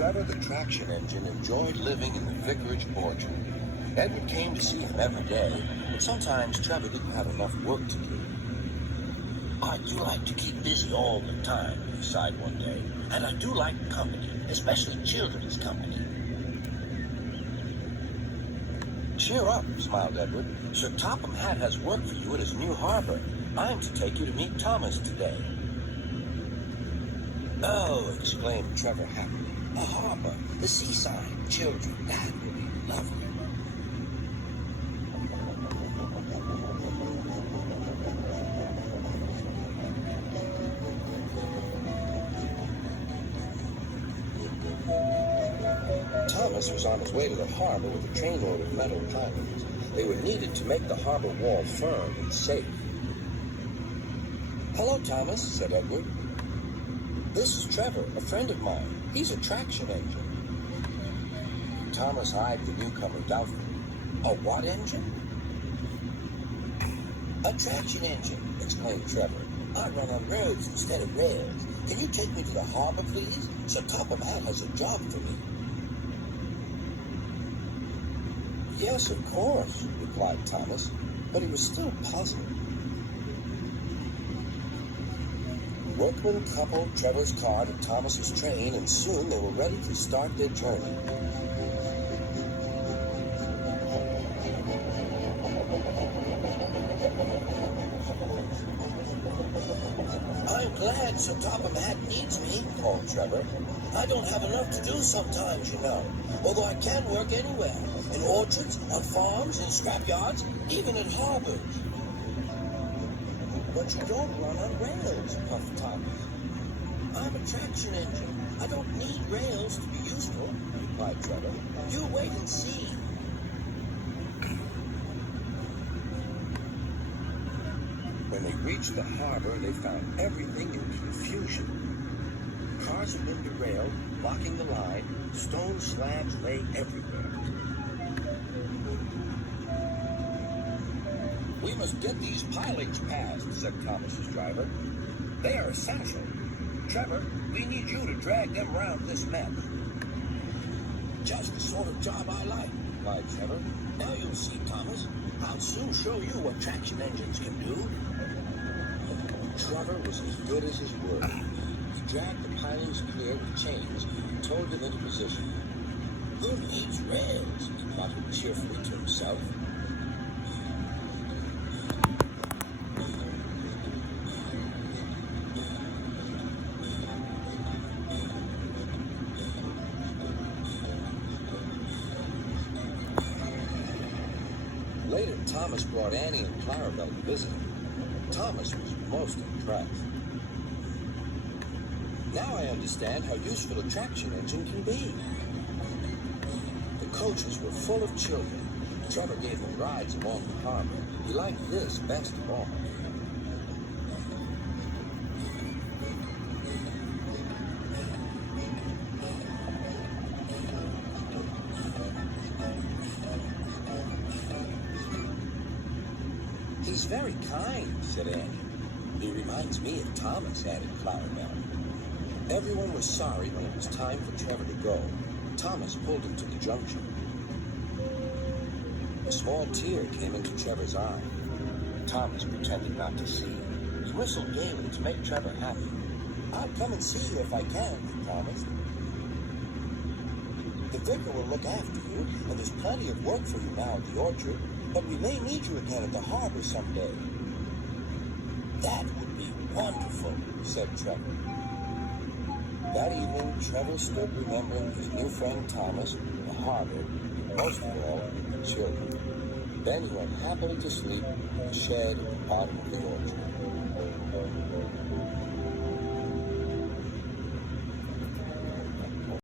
Trevor the traction engine enjoyed living in the vicarage orchard. Edward came to see him every day, but sometimes Trevor didn't have enough work to do. I do like to keep busy all the time, he sighed one day, and I do like company, especially children's company. Cheer up, smiled Edward. Sir Topham Hatt has work for you at his new harbor. I'm to take you to meet Thomas today. Oh, exclaimed Trevor happily. A harbor, the seaside, children, that will be lovely. Thomas was on his way to the harbor with a trainload of metal pilings. They were needed to make the harbor wall firm and safe. Hello, Thomas, said Edward. This is Trevor, a friend of mine. He's a traction engine. Thomas eyed the newcomer doubtfully. A what engine? A traction engine, exclaimed Trevor. I run on roads instead of rails. Can you take me to the harbor, please? Sir Topham Hatt has a job for me. Yes, of course, replied Thomas, but he was still puzzled. Workmen coupled Trevor's car to Thomas's train, and soon they were ready to start their journey. I'm glad Sir Topham Hatt needs me, called Trevor. I don't have enough to do sometimes, you know, although I can work anywhere, in orchards, on farms, in scrapyards, even in harbors. But you don't run on rails, puffed Thomas. I'm a traction engine. I don't need rails to be useful, replied Trevor. You wait and see. When they reached the harbor, they found everything in confusion. Cars had been derailed, blocking the line. Stone slabs lay everywhere. We must get these pilings passed, said Thomas's driver. They are essential. Trevor, we need you to drag them around this mess. Just the sort of job I like, replied Trevor. Now you'll see, Thomas. I'll soon show you what traction engines can do. Trevor was as good as his word. He dragged the pilings clear with chains and told them into position. Who needs rails? He muttered cheerfully to himself. Later, Thomas brought Annie and Clarabel to visit him. Thomas was most impressed. Now I understand how useful a traction engine can be. The coaches were full of children. Trevor gave them rides along the harbor. He liked this best of all. He's very kind, said Annie. He reminds me of Thomas, added Clarabel. Everyone was sorry when it was time for Trevor to go. Thomas pulled him to the junction. A small tear came into Trevor's eye. Thomas pretended not to see. He whistled gaily to make Trevor happy. I'll come and see you if I can, he promised. The vicar will look after you, and there's plenty of work for you now at the orchard. But we may need you again at the harbor someday. That would be wonderful, said Trevor. That evening, Trevor stood remembering his new friend Thomas, the harbor, and most of all, the children. Then he went happily to sleep in the shed at the bottom of the orchard.